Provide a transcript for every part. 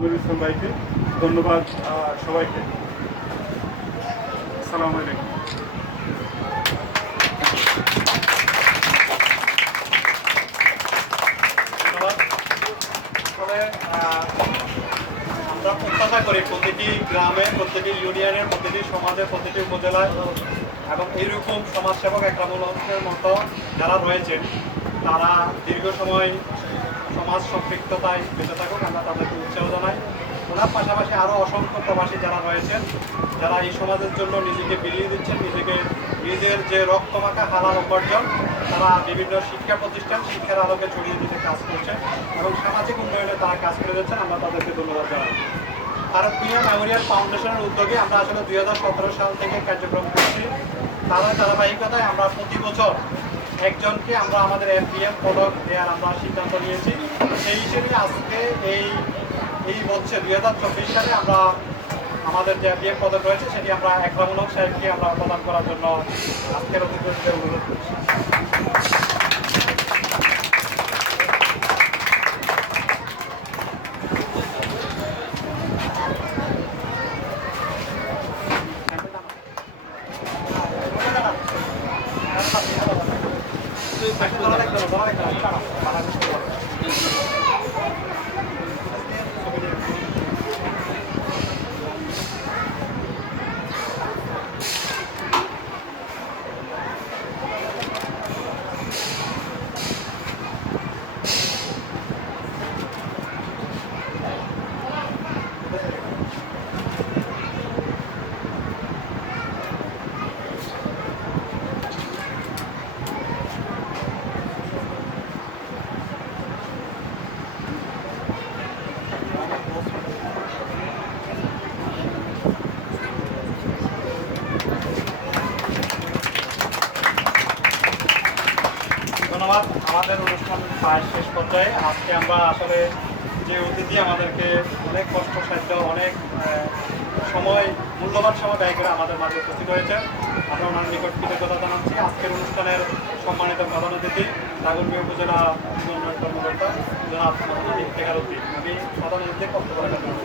ইসলাম ভাইকে ধন্যবাদ। সবাইকে আসসালামু আলাইকুম। ধন্যবাদ। আসলে আমরা প্রত্যাশা করি প্রতিটি গ্রামে, প্রতিটি ইউনিয়নের, প্রতিটি সমাজে, প্রতিটি উপজেলায় এবং এইরকম সমাজসেবক একরামুল হকের মতো যারা রয়েছেন তারা দীর্ঘ সময় সমাজ সম্পৃক্ততায় বেঁচে থাকুক, আমরা তাদেরকে উৎসাহ জানাই। ওনার পাশাপাশি আরও অসংখ্য প্রবাসী যারা রয়েছেন, যারা এই সমাজের জন্য নিজেকে বিলিয়ে দিচ্ছেন, নিজের যে রক্তমাখা হালাল উপার্জন তারা বিভিন্ন শিক্ষা প্রতিষ্ঠান শিক্ষার আলোকে ছড়িয়ে দিতে কাজ করছে এবং সামাজিক উন্নয়নে তারা কাজ করে যাচ্ছেন। আমরা তাদেরকে ধন্যবাদ জানাই। ভারত ভূঁইয়া মেমোরিয়াল ফাউন্ডেশনের উদ্যোগে আমরা আসলে 2017 সাল থেকে কার্যক্রম করছি। তাদের ধারাবাহিকতায় আমরা প্রতি বছর একজনকে আমরা আমাদের এফপিএম পদক দেওয়ার আমরা সিদ্ধান্ত নিয়েছি। সেই হিসেবে আজকে এই বছর 2024 সালে আমরা আমাদের যে এফপিএম পদক রয়েছে সেটি আমরা একরামুল হক সাহেবকে আমরা প্রদান করার জন্য আজকের অতিথিদের অনুরোধ করছি। ধন্যবাদ। আমাদের অনুষ্ঠান প্রায় শেষ পর্যায়ে। আজকে আমরা আসলে যে অতিথি আমাদেরকে অনেক কষ্টসাধ্য, অনেক সময়, মূল্যবান সময় ব্যয় করে আমাদের মাঝে উপস্থিত হয়েছে, আমরা ওনার নিকট কৃতজ্ঞতা জানাচ্ছি। আজকের অনুষ্ঠানের সম্মানিত প্রধান অতিথি দাগনভূঞা উপজেলা উন্নয়ন কর্মকর্তা জনাব ইফতেখার উদ্দিন, আমি প্রধান অতিথির বক্তব্য রাখার জন্য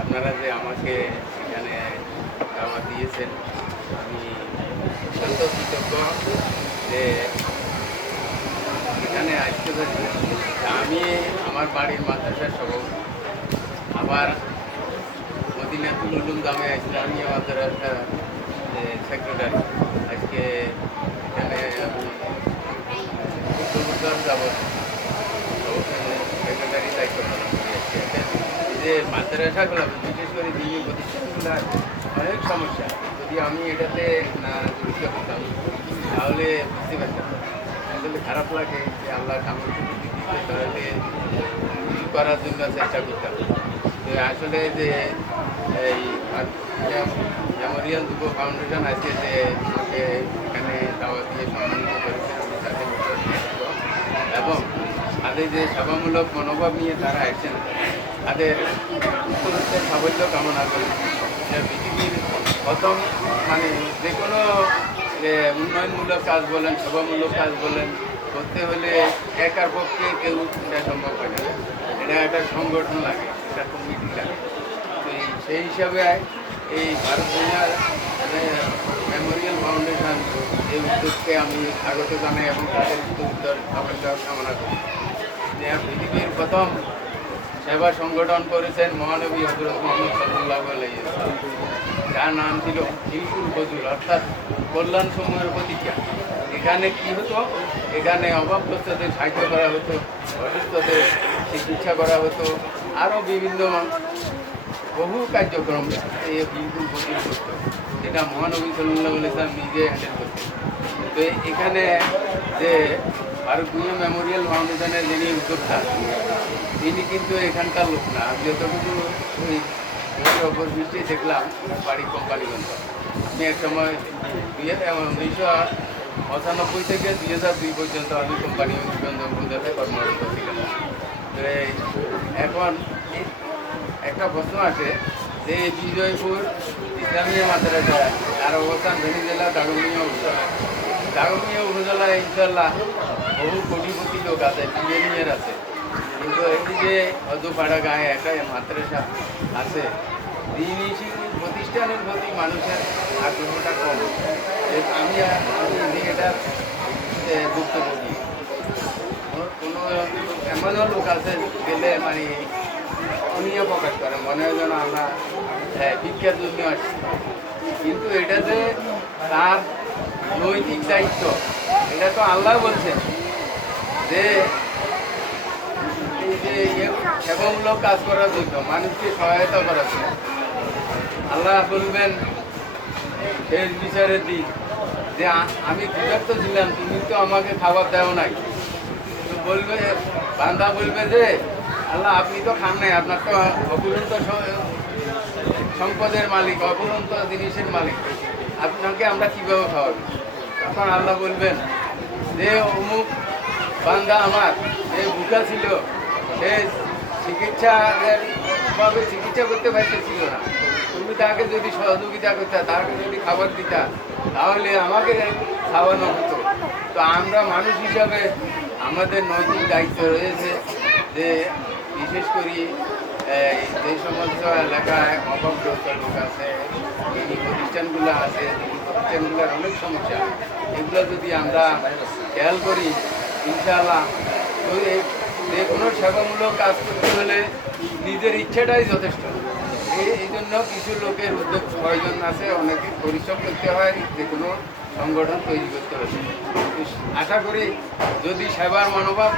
আপনারা যে আমাকে এখানে দাওয়াত দিয়েছেন, আমি অত্যন্ত কৃতজ্ঞ যে এখানে আসতে পারি। আমি আমার বাড়ির মাদ্রাসার সভাপতি, আবার মদিনাতুল উলুম জামিয়া ইসলামিয়া মাদ্রাসার সেক্রেটারি। আজকে এখানে আমি 70 বছর যাবৎ সেক্রেটারি দায়িত্ব পালন করি। যে মাদ্রাসাগুলো, বিশেষ করে দিনী প্রতিষ্ঠানগুলোর অনেক সমস্যা, যদি আমি এটাতে না জড়িত হতাম তাহলে বুঝতে পারতাম। আসলে খারাপ লাগে যে আল্লাহ সামর্থ্য দিতে তাহলে করার জন্য চেষ্টা করতাম। তো আসলে যে এই মেমোরিয়াল যুব ফাউন্ডেশন আছে যে আমাকে এখানে দাওয়াত দিয়ে সম্মানিত করেছে, আমি তাদের এবং তাদের যে সেবামূলক মনোভাব নিয়ে তারা আসছেন তাদের সাফল্য কামনা করি। পৃথিবীর প্রথম যে কোনো উন্নয়নমূলক কাজ বলেন, সেবামূলক কাজ বলেন, করতে হলে একার পক্ষে কেউ এটা সম্ভব হয় না। এটা একটা সংগঠন লাগে, একটা কমিটি লাগে। তো সেই হিসাবে এই ভারত ভূঁইয়া মেমোরিয়াল ফাউন্ডেশন এই উদ্যোগকে আমি স্বাগত জানাই এবং তাদের উত্তর সাফল্য কামনা করি। পৃথিবীর প্রথম সেবা সংগঠন করেছেন মহানবী হযরত মুহাম্মদ সাল্লাল্লাহু আলাইহি ওয়াসাল্লাম, যার নাম ছিল হিলকুল ফজল, অর্থাৎ কল্যাণ সমূহের প্রতিজ্ঞা। এখানে কি হতো, এখানে অভাবগ্রস্তদের সাহায্য করা হতো, অসুস্থদের চিকিৎসা করা হতো, আরও বিভিন্ন বহু কার্যক্রম এই বিলকুল বদল করতো, এটা মহানবী সাল্লাল্লাহু আলাইহি ওয়াসাল্লাম নিজে হ্যান্ডেল করতেন। তো এখানে যে ফারুক ভূঁইয়া মেমোরিয়াল ফাউন্ডেশনের যিনি উদ্যোক্তা, তিনি কিন্তু এখানকার লোক না। আমি যতটুকু ওই অপর দৃষ্টি দেখলাম বাড়ি কোম্পানিগঞ্জ। আমি এক সময় 1995 থেকে 2002 পর্যন্ত আমি কোম্পানিগঞ্জ উপজেলায় কর্মরত ছিলাম। তো এখন একটা প্রশ্ন আছে যে বিজয়পুর ইসলামিয়া মাদ্রাসা তার অবস্থান ফেনী জেলা দাগনভূঞা উপজেলায় ইনশাল্লাহ বহু কোটিপতি লোক আছে, বিলিয়নিয়ার আছে, কিন্তু এই যে অজুপাড়া গায়ে একটা মাদ্রাসা আছে, দিনী প্রতিষ্ঠানের প্রতি মানুষের আগ্রহটা কম। আমি এটা ভুক্তভোগী। কোনো এমনও লোক আছে গেলে মানে অনীয় প্রকাশ করে, মনে হয় যেন আমরা ভিক্ষার জন্য আসছি, কিন্তু এটা যে তার নৈতিক দায়িত্ব, এটা তো আল্লাহ বলছেন যে এই যে সেবামূলক কাজ করার জন্য, মানুষকে সহায়তা করার জন্য। আল্লাহ বলবেন শেষ বিচারের দিন যে আমি ক্ষুধার্ত ছিলাম, তুমি তো আমাকে খাবার দেও নাই। তো বলবে বান্দা বলবে যে আল্লাহ আপনি তো খান নাই, আপনার তো অপুরন্ত সম্পদের মালিক, অপুরন্ত জিনিসের মালিক, আপনাকে আমরা কীভাবে খাওয়াবো? তখন আল্লাহ বলবেন যে অমুক বান্দা আমার যে ভুকা ছিল, সে চিকিৎসা করতে পারতেছিল না, তুমি তাকে যদি সহযোগিতা করতে, তাকে যদি খাবার দিতা, তাহলে আমাকে খাওয়ানো হতো। তো আমরা মানুষ হিসাবে আমাদের নৈতিক দায়িত্ব রয়েছে যে বিশেষ করে যে সমস্ত এলাকায় অভাবগ্রস্ত লোক আছে, এই প্রতিষ্ঠানগুলো আছে, প্রতিষ্ঠানগুলোর অনেক সমস্যা, এগুলো যদি আমরা খেয়াল করি ইনশাআল্লাহ, তো যে কোনো সেবামূলক কাজ করতে হলে নিজের ইচ্ছাটাই যথেষ্ট। এই জন্য কিছু লোকের উদ্যোগ প্রয়োজন আছে, অনেকে পরিশ্রম করতে হয়, যে কোনো সংগঠন তৈরি করতে হবে। আশা করি যদি সেবার মনোভাব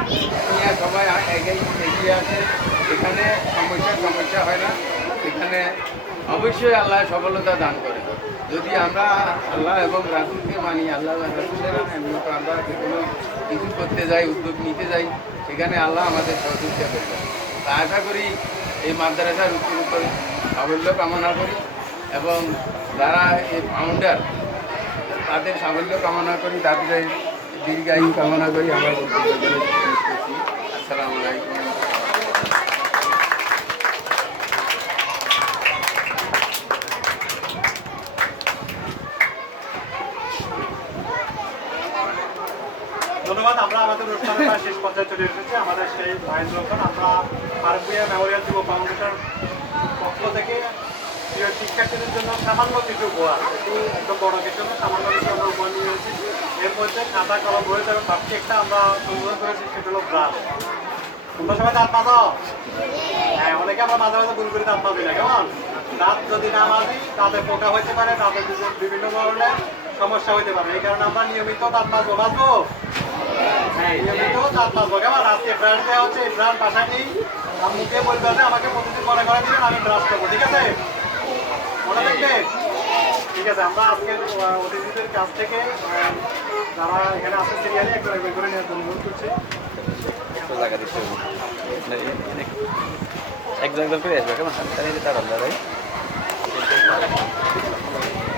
নিয়ে সবাই এগিয়ে আসে, এখানে সমস্যা হয় না, এখানে অবশ্যই আল্লাহ সফলতা দান করে। যদি আমরা আল্লাহ এবং রাসূলকে মানি, আল্লাহ রাসূলের এমনিত আমরা যে কোনো কিছু করতে যাই, উদ্যোগ নিতে যাই, সেখানে আল্লাহ আমাদের সহযোগিতা করবে। তা আশা করি এই মাদ্রাসার উপরে সাফল্য কামনা করি, এবং যারা এই ফাউন্ডার তাদের সাফল্য কামনা করি, তাদের দীর্ঘায়ু কামনা করি। আমরা আসসালামু আলাইকুম। ধন্যবাদ। আমরা আমাদের অনুষ্ঠানের শেষ পর্যায়ে চলে এসেছি। আমাদের সেই মহেন্দ্রক্ষণ আমরা ফারুক ভূঁইয়া মেমোরিয়াল যুব ফাউন্ডেশন পক্ষ থেকে প্রিয় শিক্ষার্থীদের জন্য সামান্য কিছু উপহার, একটু বড় কিছু না, সামান্য কিছু আমরা উপহার নিয়ে এসেছি। এর মধ্যে খাতা কলম রয়েছে এবং সবচেয়ে একটা আমরা সংগ্রহ করেছি, সেটা হলো ব্রাশ। তোমরা সবাই দাঁত মাজো? হ্যাঁ, অনেকে আমরা মাঝে মাঝে ভুল করে দাঁত মাজি না, কেমন? দাঁত যদি না মাজি তাতে পোকা হইতে পারে, তাদের বিভিন্ন ধরনের সমস্যা হইতে পারে। এই কারণে আমরা নিয়মিত দাঁত মাজবো। হ্যাঁ, নিয়মিত দাঁত মাজবো, কেমন? আজকে ব্রাশ দেওয়া হচ্ছে, এই ব্রাশ বাসায় নেই, মুখে বলবে যে আমাকে প্রতিদিন মনে করে দিবেন, আমি ব্রাশ করবো, ঠিক আছে? মনে থাকবে? ঠিক আছে। আমরা আজকে অতিথিদের কাছ থেকে যারা এখানে আছে সিরিয়ালে একবার করে নেওয়ার জন্য অনুরোধ করছি।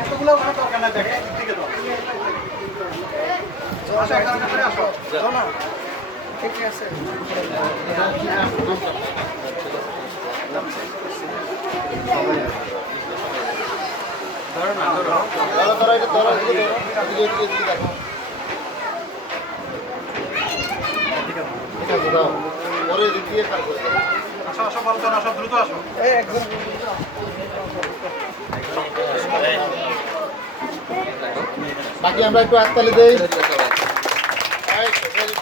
এতগুলো ওখানে দরকার নাই, দেখে ঠিক আছে। আসো, একজনের করে আসো। না ঠিক আছে। আসো বলতো, আসো দ্রুত আসো। বাকি আমরা একটু হাততালি দেই। হাততালি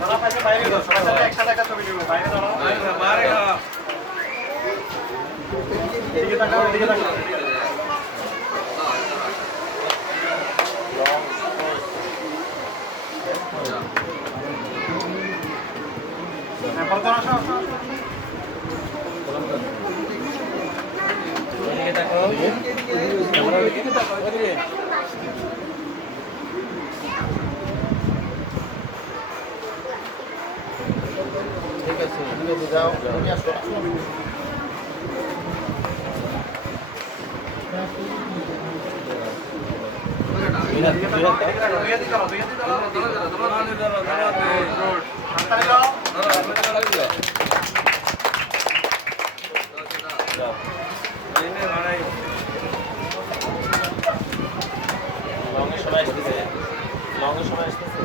দাদা পাশে বাইরে দাও, সবাই মিলে একসাথে একটা ছবি নেবো। বাইরে দাঁড়াও। এদিকে তাকাও, এদিকে তাকাও। হ্যাঁ, বর্তমান আসো, আসো, আসো। ঠিক আছে যাও তুমি আসো এদিকে তাকাও, এদিকে তাকাও, দুই হাতে দাও, দুই হাতে দাও। হাততালি দাও। লংয়ের সময় আসতেছে লংয়ের সময় আসতেছে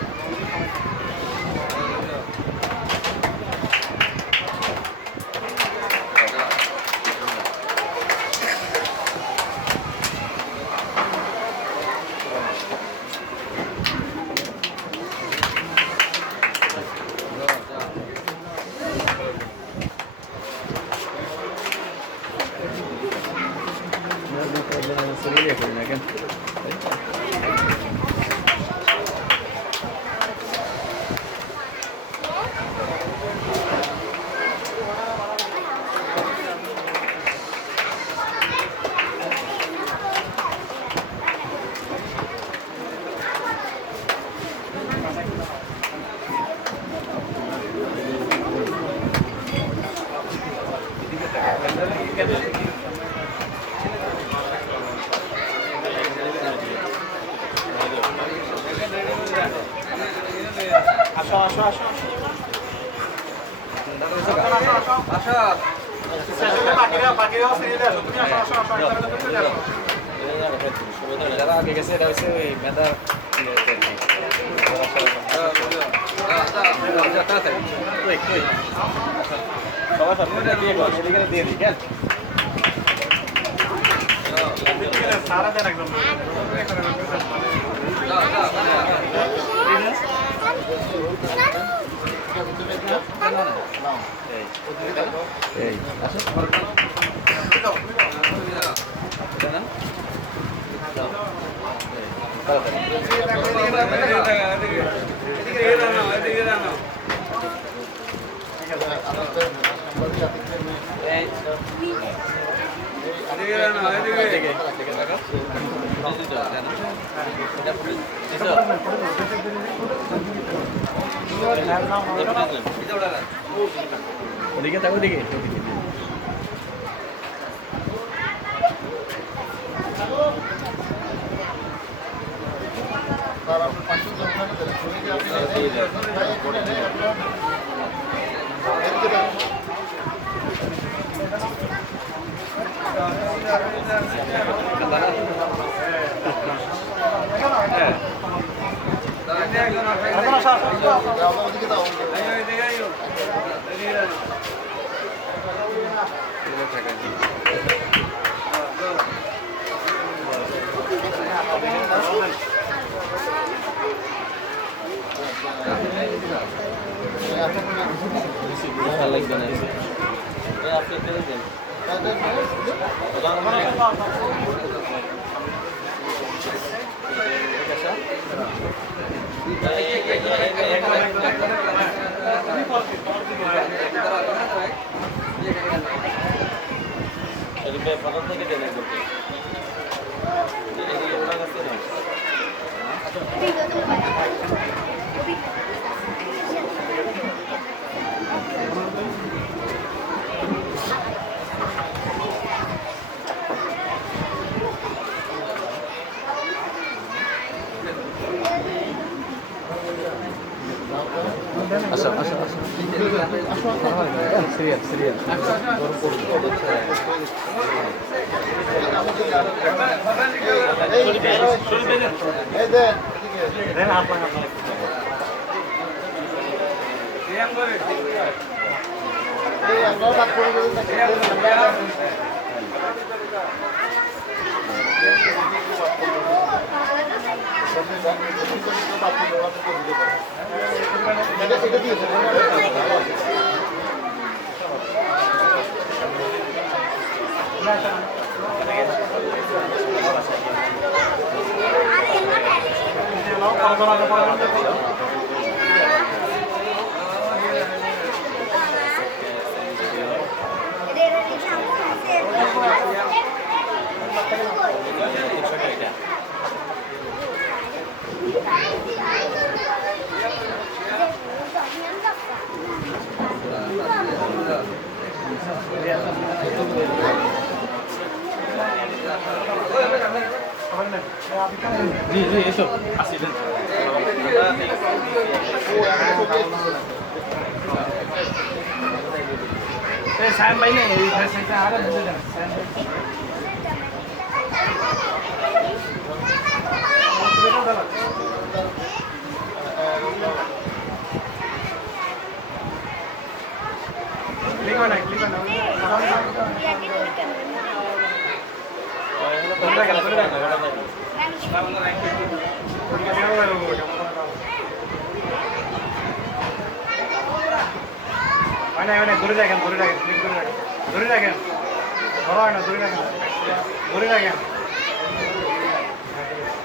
আসো আসো আসো সেশনে বাকিরাও সিরিয়ালে আসো। তুমি আসো, আসো, আসো, একবারে তো চলে আসো। যারা আগে গেছে এটা হচ্ছে ওই মেধা সবার সামনে দিয়ে সেদিকে দিয়ে দিই কেন সারা দেন একদম। এই আসো ওদিকে থাকো ওদিকে আসো, আসো, আসো। ভালো লাগবে না আপনি ফেলে দেন প্রথম থেকে দেন করতে ওনার কাছে না আসো আসো আসো সিরিয়াল সিরিয়াল দেন হাত লাগা জি জি এসো আসি দেন সাইন ভাই নেই এই সাইডে আরে বুঝে যান সাইন ক্লিক হয় না ক্লিক হয় না ঘুরে দেখেন ক্লিক করে দেখেন ধরে রাখেন ধরা হয় না ধরে রাখেন ধরে রাখেন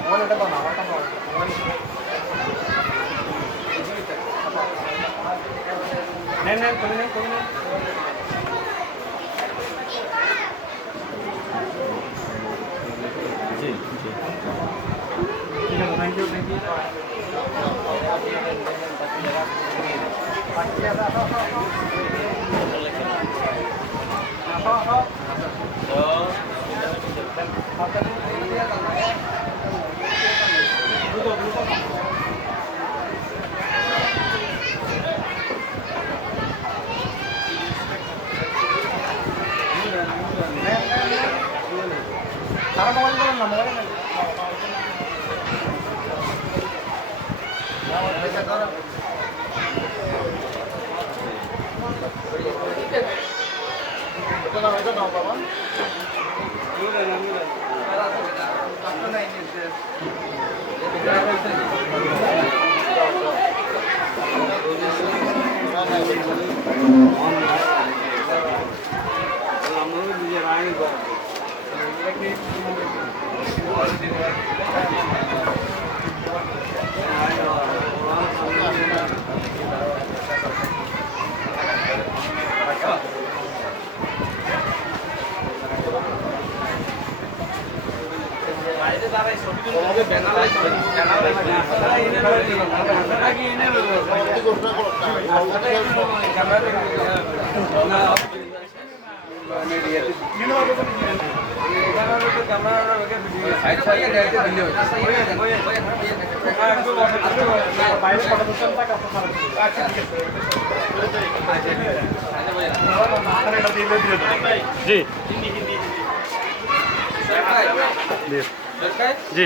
মোবাইল ওটা পাও না আমারটা পাও নেন নেন করে নেন জি জি ঠিক আছে থ্যাংক ইউ তারা মোবাইল করেন না মোবাইল বাইরে ফটো করছেন তা কত খারাপ এটা দিয়ে জি জি জি